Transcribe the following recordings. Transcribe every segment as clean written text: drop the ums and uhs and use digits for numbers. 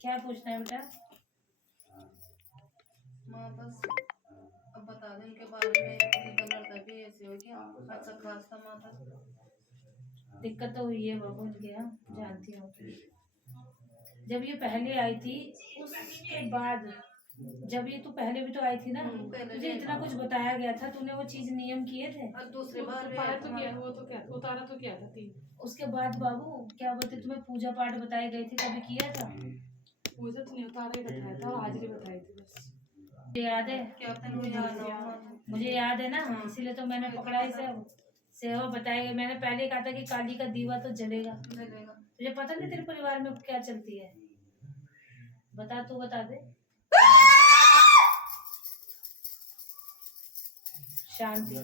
क्या पूछना है बेटा? माँ बस अब बता दें उनके बारे में, इनका लड़का भी ऐसे हो गया, अच्छा खास था माँ तक। दिक्कत तो हुई है बाबू इनके यहाँ, जानती हूँ। जब ये पहले आई थी उसके बाद, जब ये तू पहले भी तो आई थी ना, पहले तुझे भी इतना कुछ बताया गया था, तूने वो चीज नियम किए थे। और दूसरी बार भी उतारा आई तो थी किया, माँ। वो तो क्या उतारा तो क्या था 3। उसके बाद बाबू क्या बोलते, तुम्हें पूजा पाठ बताए गए थे, कभी किया था? पूजा तो नहीं, उतारा ही बताया था और हाजिरी बताई थी बस। याद है? क्या तेन को याद ना हो माँ? मुझे याद है ना, इसीलिए तो मैंने पकड़ा ही सब सेवा बताई गई। मैंने पहले कहा था कि काली का दीवा तो जलेगा। जलेगा। तुझे पता नहीं तेरे परिवार में क्या चलती है? बता, तू बता दे। शांति।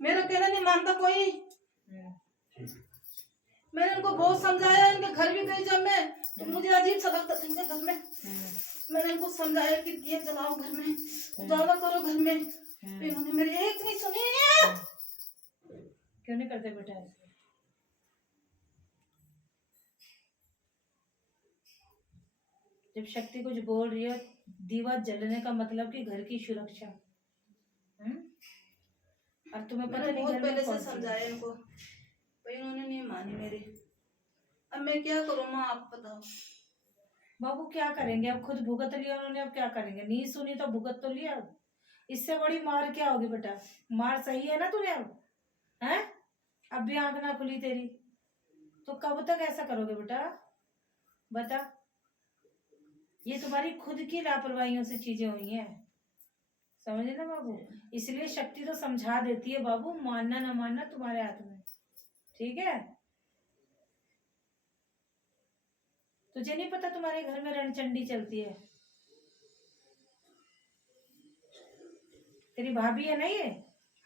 मेरा कहना नहीं मानता कोई। मैंने उनको बहुत समझाया, इनके घर भी गई जब मैं, तो मुझे अजीब सा लगता था इनके घर में। मैंने इनको समझाया कि दिए जलाओ घर में, उजाला करो घर में, इन्होंने मेरी एक नहीं सुनी। क्यों नहीं करते बेटा ऐसे? जब शक्ति कुछ बोल रही है, दीवा जलने का मतलब कि घर की सुरक्षा। और तुम्हें पता मैंने नहीं बहुत घर पहले में से कौन सी है। समझाया इनको, पर इन्होंने नहीं मानी मेरी। अब मैं क्या करूँ माँ, आप बताओ। बाबू क्या करेंगे, अब खुद भुगत लिया उन्होंने, अब क्या करेंगे? नहीं सुनी तो भुगत तो लिया। अब इससे बड़ी मार क्या होगी बेटा? मार सही है ना तूने अब? हैं? अब भी आंख ना खुली तेरी तो कब तक ऐसा करोगे बेटा? बता। ये तुम्हारी खुद की लापरवाहियों से चीजें हुई हैं, समझे ना बाबू? इसलिए शक्ति तो समझा देती है बाबू, मानना ना मानना तुम्हारे हाथ में। ठीक है? तुझे नहीं पता तुम्हारे घर में रणचंडी चलती है? तेरी भाभी है ना ये?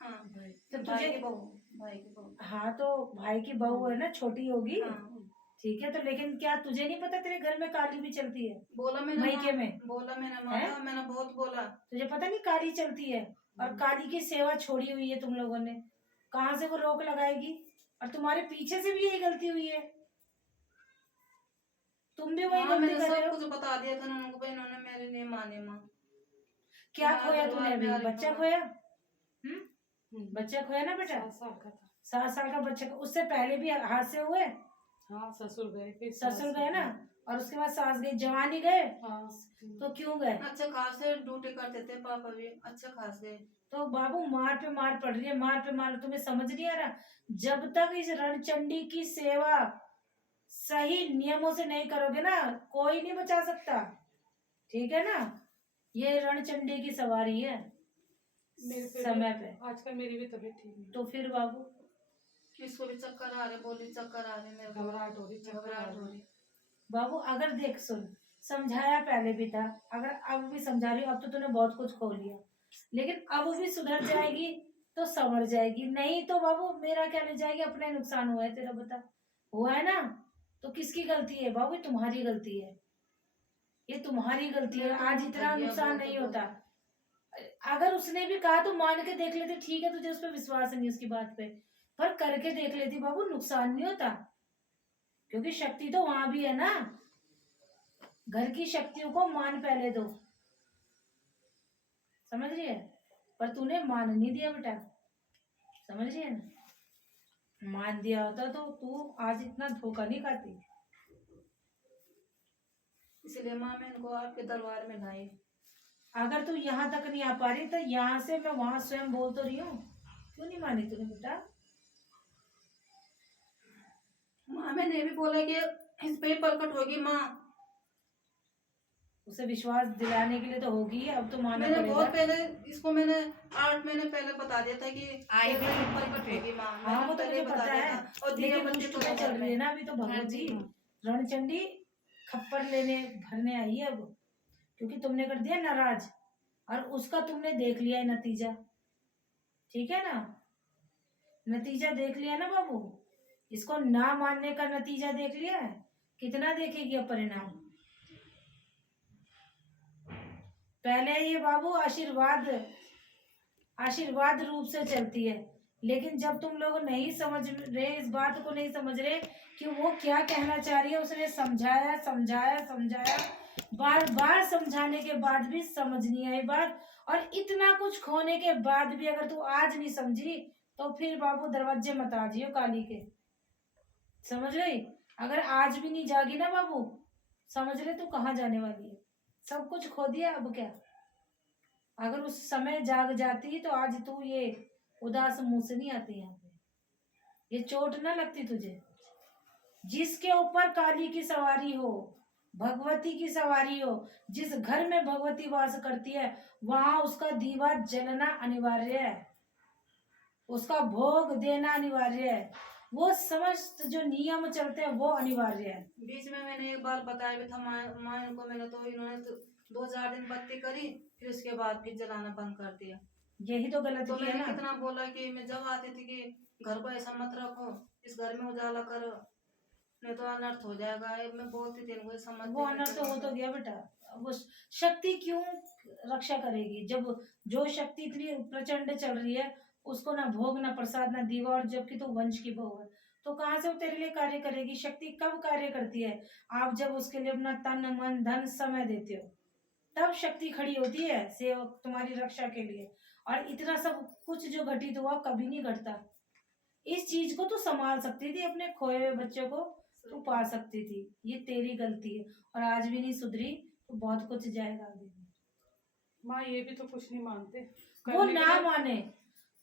हाँ तो भाई तुझे की बहू, भाई की बहू। हाँ तो भाई की बहू है ना, छोटी होगी। हाँ। ठीक है, तो लेकिन क्या तुझे नहीं पता तेरे घर में काली भी चलती है? बोला मैंने मईके माँ, में बोला मैंने माता, मैंने बहुत बोला। तुझे पता नहीं काली चलती है? और काली की सेवा छोड़ी हुई है तुम लोगों ने, कहाँ से वो रोक लगाएगी? और तुम्हारे पीछे से भी यही गलती हुई है, तुम भी वही हाँ गलती मैंने कर रहे सब हो। कुछ बता दिया था उनको, पर इन्होंने मेरे नहीं माने माँ। क्या हमारे खोया दरबार तूने? में अभी आ रही बच्चा थी माँ। खोया? बच्चा खोया ना बेटा? 7 साल का था। 7 साल का बच्चा। उससे पहले भी हादसे हुए? हाँ ससुर गए, फिर ससुर गए ना, और उसके बाद सास गई, जवानी गए। हाँ। तो क्यों गए? अच्छा खास ड्यूटी करते थे पापा भी, अच्छा खास गए। तो बाबू मार पे मार पड़ रही है, मार पे मार। तुम्हें समझ नहीं आ रहा? जब तक इस रणचंडी की सेवा सही नियमों से नहीं करोगे ना, कोई नहीं बचा सकता। ठीक है ना? ये रणचंडी की सवारी है समय पे। आजकल मेरी भी तबीयत ठीक नहीं, तो फिर बाबू इसको भी चक्कर आ रहे, बोली चक्कर आ रहे, मेरे को घबराहट हो रही, घबराहट हो रही। बाबू अगर देख सुन, समझाया पहले भी था, अगर अब भी समझा रही हूँ, अब तो तूने बहुत कुछ खो लिया, लेकिन अब भी सुधर जाएगी तो संवर जाएगी, नहीं तो बाबू मेरा क्या ले जाएगी? अपने नुकसान हुआ है तेरा, बता। हुआ है ना? तो किसकी गलती है बाबू? ये तुम्हारी गलती है, ये तुम्हारी गलती है। आज इतना नुकसान नहीं होता। अगर उसने भी कहा तो मान के देख लेते, ठीक है तुझे उस पर विश्वास नहीं उसकी बात पे, पर करके देख लेती बाबू, नुकसान नहीं होता। क्योंकि शक्ति तो वहां भी है ना, घर की शक्तियों को मान पहले दो, समझ रही है? पर तूने मान नहीं दिया बेटा, समझ रही है ना? मान दिया होता तो तू आज इतना धोखा नहीं खाती। इसलिए माँ मैं इनको आपके दरबार में लाई। अगर तू यहाँ तक नहीं आ पा रही तो यहाँ से मैं वहां स्वयं बोल तो रही हूँ, क्यों नहीं मानी तूने बेटा? माँ मैंने भी बोला कि इस पे ही प्रकट होगी माँ। उसे विश्वास दिलाने के लिए तो होगी, अब तो मानना मैंने बहुत पड़ेगा। पहले इसको मैंने 8 महीने पहले बता दिया था कि प्रकट होगी माँ। हाँ वो तो पहले मुझे पता है, और दिया लेकिन बत्ती दुष्ट तो में चल रही है ना अभी तो भगवत जी। रणचंडी खप्पर लेने भरने आई है अब, क्योंकि तुमने कर दिया नाराज, और उसका तुमने देख लिया है नतीजा। ठीक है ना? नतीजा देख लिया ना बाबू, इसको ना मानने का नतीजा देख लिया है, कितना देखेगी अब परिणाम? पहले ये बाबू आशीर्वाद आशीर्वाद रूप से चलती है, लेकिन जब तुम लोग नहीं समझ रहे, इस बात को नहीं समझ रहे कि वो क्या कहना चाह रही है, उसने समझाया समझाया समझाया, बार बार समझाने के बाद भी समझ नहीं आई बात, और इतना कुछ खोने के बाद भी अगर तू आज नहीं समझी तो फिर बाबू दरवाजे मत आ जियो काली के, समझ गई? अगर आज भी नहीं जागी ना बाबू, समझ ले तू कहाँ जाने वाली है। सब कुछ खो दिया, अब क्या? अगर उस समय जाग जाती तो आज तू ये उदास मुंह से नहीं आती यहाँ पे, ये चोट ना लगती तुझे। जिसके ऊपर काली की सवारी हो, भगवती की सवारी हो, जिस घर में भगवती वास करती है वहां उसका दीवा जलना अनिवार्य है, उसका भोग देना अनिवार्य है, वो समस्त जो नियम चलते हैं वो अनिवार्य है। बीच में मैंने एक बार बताया भी था माँ इनको, मैंने तो इन्होंने तो 2-4 दिन बत्ती करी, फिर उसके बाद फिर जलाना बंद कर दिया। यही तो गलत तो किया मैंने ना। कितना बोला कि मैं जब आती थी कि घर को ऐसा मत रखो, इस घर में उजाला करो, नहीं तो अनर्थ हो जाएगा। मैं बोलती थी इनको, समझ वो अनर्थ हो तो गया बेटा, वो शक्ति क्यों रक्षा करेगी जब जो शक्ति इतनी प्रचंड चल रही है उसको ना भोग ना प्रसाद ना दीवा, और जबकि तो वंश की बहू है तो कहाँ से वो तेरे लिए कार्य करेगी? शक्ति कब कार्य करती है? आप जब उसके लिए अपना तन मन धन समय देते हो तब शक्ति खड़ी होती है सेवक तुम्हारी रक्षा के लिए। और इतना सब कुछ जो घटित हुआ कभी नहीं घटता। इस चीज को तू संभाल सकती थी, अपने खोए हुए बच्चों को तू पा सकती थी, ये तेरी गलती है। और आज भी नहीं सुधरी तो बहुत कुछ जाएगा आगे भी। माँ ये भी तो कुछ नहीं मानते। वो करने के ना लिए- माने,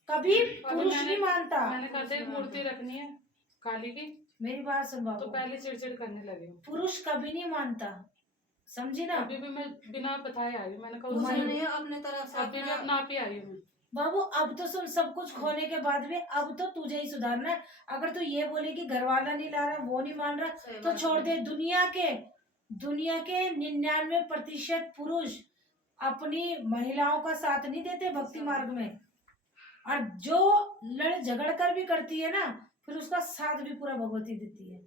कभी अभी पुरुष नहीं मानता। मैंने कहा था मूर्ति रखनी है काली की, मेरी बात सुन तो बाबू, पहले चिड़चिड़ करने लगे। पुरुष कभी नहीं मानता, समझी ना? अभी भी मैं बिना बताए आई हूँ, मैंने कहा उसने उसने- नहीं अपने तरफ से अभी भी अपना आप ही आई हूँ मैं। बाबू अब तो सुन, सब कुछ खोने के बाद भी अब तो तुझे ही सुधारना है। अगर तू ये बोले कि घर वाला नहीं ला रहा, वो नहीं मान रहा, सही तो बात छोड़ है। दे। दुनिया के 99% पुरुष अपनी महिलाओं का साथ नहीं देते भक्ति मार्ग में, और जो लड़ झगड़ कर भी करती है ना फिर उसका साथ भी पूरा भगवती देती है।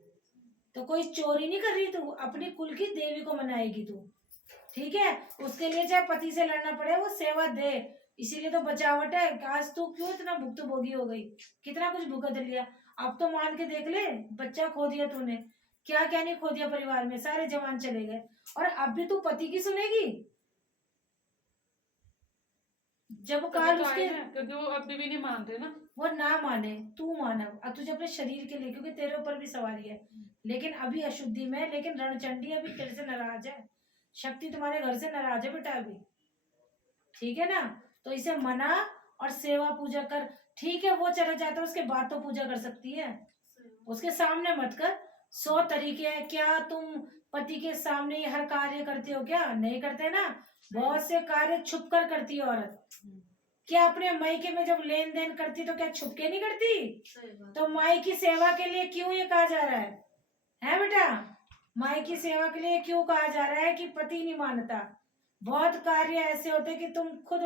तो कोई चोरी नहीं कर रही तू, अपनी कुल की देवी को मनाएगी तू, ठीक है? उसके लिए चाहे पति से लड़ना पड़े, वो सेवा दे, इसीलिए तो बचावट है। आज तू क्यों इतना भुक्तभोगी हो गई, कितना कुछ भुगत लिया। अब तो मान के देख ले, बच्चा खो दिया तूने, क्या क्या नहीं खो दिया, परिवार में सारे जवान चले गए, और अब भी तू पति की सुनेगी? जब काल तो उसके आई ना, क्योंकि वो अभी भी नहीं मानते ना। वो ना माने, तू माना। अब तुझे अपने शरीर के लिए, क्योंकि तेरे ऊपर भी सवारी है, लेकिन अभी अशुद्धि में है, लेकिन रणचंडी अभी तेरे से नाराज है, शक्ति तुम्हारे घर से नाराज है बेटा अभी, ठीक है ना? तो इसे मना और सेवा पूजा कर, ठीक है? वो चला जाता है उसके बाद तो पूजा कर सकती है, उसके सामने मत कर। 100 तरीके हैं, क्या तुम पति के सामने ये हर कार्य करते हो? क्या नहीं करते ना, बहुत से कार्य छुप कर करती है औरत। क्या अपने मायके में जब लेन देन करती तो क्या छुप के नहीं करती? सही बात। तो माई की सेवा के लिए क्यों ये कहा जा रहा है बेटा? माई की सेवा के लिए क्यों कहा जा रहा है कि पति नहीं मानता? बहुत कार्य ऐसे होते कि तुम खुद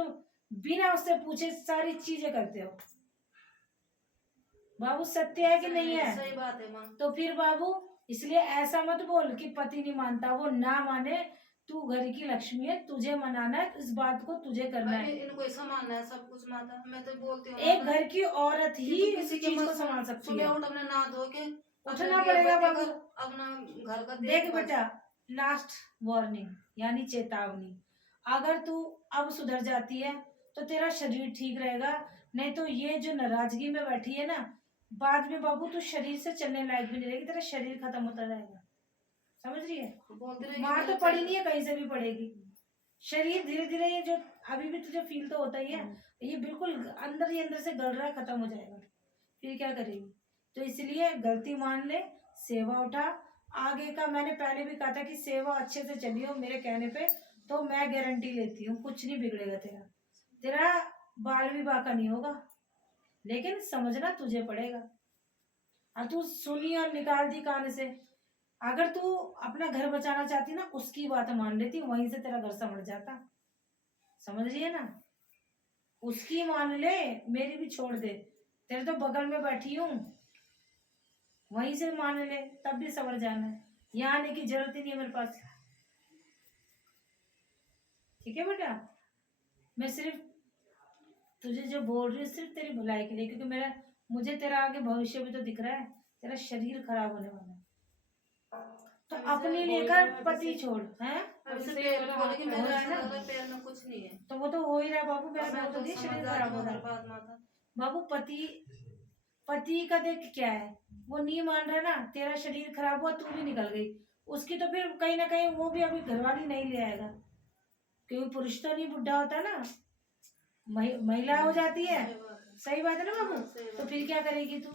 बिना उससे पूछे सारी चीजें करते हो। बाबू सत्य है कि नहीं है? सही बात है माँ। तो फिर बाबू इसलिए ऐसा मत बोल कि पति नहीं मानता, वो ना माने, तू घर की लक्ष्मी है, तुझे मनाना है, इस बात को तुझे करना है। इनको ऐसा मानना है सब कुछ माता, मैं तो बोलती हूँ एक घर की औरत ही इस चीज को संभाल सकती है। सुबह उठ अपने नहा धो के उठना पड़ेगा बाबू। अपना घर का देख बेटा, लास्ट वार्निंग यानी चेतावनी, अगर तू अब सुधर जाती है तो तेरा शरीर ठीक रहेगा, नहीं तो ये जो नाराजगी में बैठी है ना, बाद में बाबू तू शरीर से चलने लायक भी नहीं रहेगी, तेरा शरीर खत्म होता जाएगा, समझ रही है? मार तो पड़ी नहीं है, कहीं से भी पड़ेगी। शरीर धीरे धीरे, ये जो अभी भी तुझे फील तो होता ही है, ये बिल्कुल अंदर ही अंदर से गल रहा है, खत्म हो जाएगा, फिर क्या करेगी? तो इसलिए गलती मान ले, सेवा उठा। आगे का मैंने पहले भी कहा था कि सेवा अच्छे से चली हो मेरे कहने पे, तो मैं गारंटी लेती हूँ कुछ नहीं बिगड़ेगा तेरा बाल विवाह का नहीं होगा, लेकिन समझना तुझे पड़ेगा। और तू सुनी और निकाल दी कान से। अगर तू अपना घर बचाना चाहती ना, उसकी बात मान लेती, वहीं से तेरा घर संभल जाता, समझ रही है ना? उसकी मान ले, मेरी भी छोड़ दे, तेरे तो बगल में बैठी हूँ, वहीं से मान ले, तब भी संभल जाना है, यहाँ आने की जरूरत ही नहीं है मेरे पास, ठीक है बेटा? मैं सिर्फ तुझे जो बोल रही हूँ सिर्फ तेरी भलाई के लिए, क्योंकि मुझे तेरा आगे भविष्य भी तो दिख रहा है, तेरा शरीर खराब होने वाला है। तो अब इसे अपने बोल लेकर रहा है, पति जैसे- छोड़ हैं। अब इसे सही पैर बोला, बोले कि हाँ, मेरा हो रहा है ऐसा ना? लग रहा है, पैर में कुछ नहीं है। तो वो तो हो ही रहा है बाबू, मेरा मैं बोल तो तो दिया शरीर समझदारी खराब हो हूँ रहा हर है। बात माता। बाबू पति का देख क्या है, वो नहीं मान रहा ना, तेरा शरीर खराब हुआ, तू भी निकल गई, उसकी तो फिर कहीं ना कहीं वो भी अभी घरवाली नहीं ले आएगा, क्योंकि पुरुष तो नहीं बुढ़ा होता ना, महिला हो जाती है। सही बात है। सही बात है ना बाबू? हाँ, सही तो बात फिर क्या करेगी तू?